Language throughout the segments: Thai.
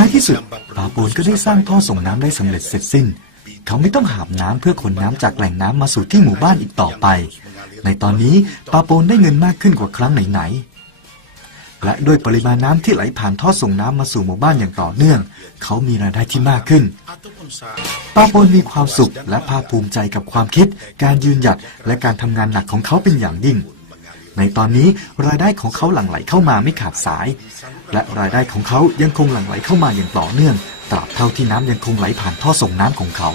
ท้ายที่สุดป่าโปนก็ได้สร้างท่อส่งน้ำได้สำเร็จเสร็จสิ้น เขาไม่ต้องหาบน้ำเพื่อขนน้ำจากแหล่งน้ำมาสู่ที่หมู่บ้านอีกต่อไป ในตอนนี้ป่าโปนได้เงินมากขึ้นกว่าครั้งไหนๆและด้วยปริมาณน้ำที่ไหลผ่านท่อส่งน้ำมาสู่หมู่บ้านอย่างต่อเนื่อง เขามีรายได้ที่มากขึ้น Ataupun sa ปาปนมีความสุขและภาคภูมิใจกับความคิด การยืนหยัดและการทำงานหนักของเขาเป็นอย่างยิ่ง ในตอนนี้รายได้ของเขาหลั่งไหลเข้ามาไม่ขาดสาย และรายได้ของเขายังคงหลั่งไหลเข้ามาอย่างต่อเนื่อง ตราบเท่าที่น้ำยังคงไหลผ่านท่อส่งน้ำของเขา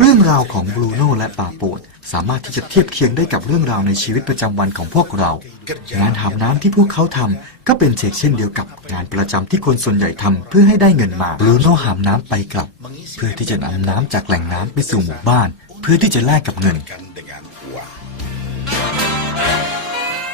เรื่องราวของบรูโน่และป่าโปดสามารถที่จะเทียบเคียงได้กับเรื่องราวในชีวิตประจำวันของพวกเรา งานหาบน้ำที่พวกเขาทำก็เป็นเชกเช่นเดียวกับงานประจำที่คนส่วนใหญ่ทำเพื่อให้ได้เงินมาบรูโน่หามน้ำไปกลับ เพื่อที่จะนำน้ำจากแหล่งน้ำไปสู่หมู่บ้าน เพื่อที่จะแลกกับเงิน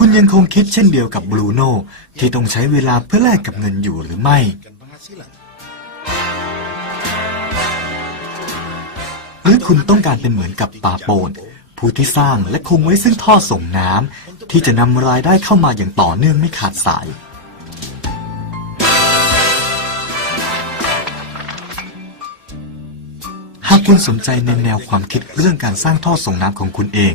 คุณยังคงคิดเช่นเดียวกับบรูโน่ที่ต้องใช้เวลาเพื่อแลกกับเงินอยู่หรือไม่ หรือคุณต้องการเป็นเหมือนกับปาโปนผู้ที่สร้างและคงไว้ซึ่งท่อส่งน้ำที่จะนำรายได้เข้ามาอย่างต่อเนื่องไม่ขาดสาย หากคุณสนใจในแนวความคิดเรื่องการสร้างท่อส่งน้ำของคุณเอง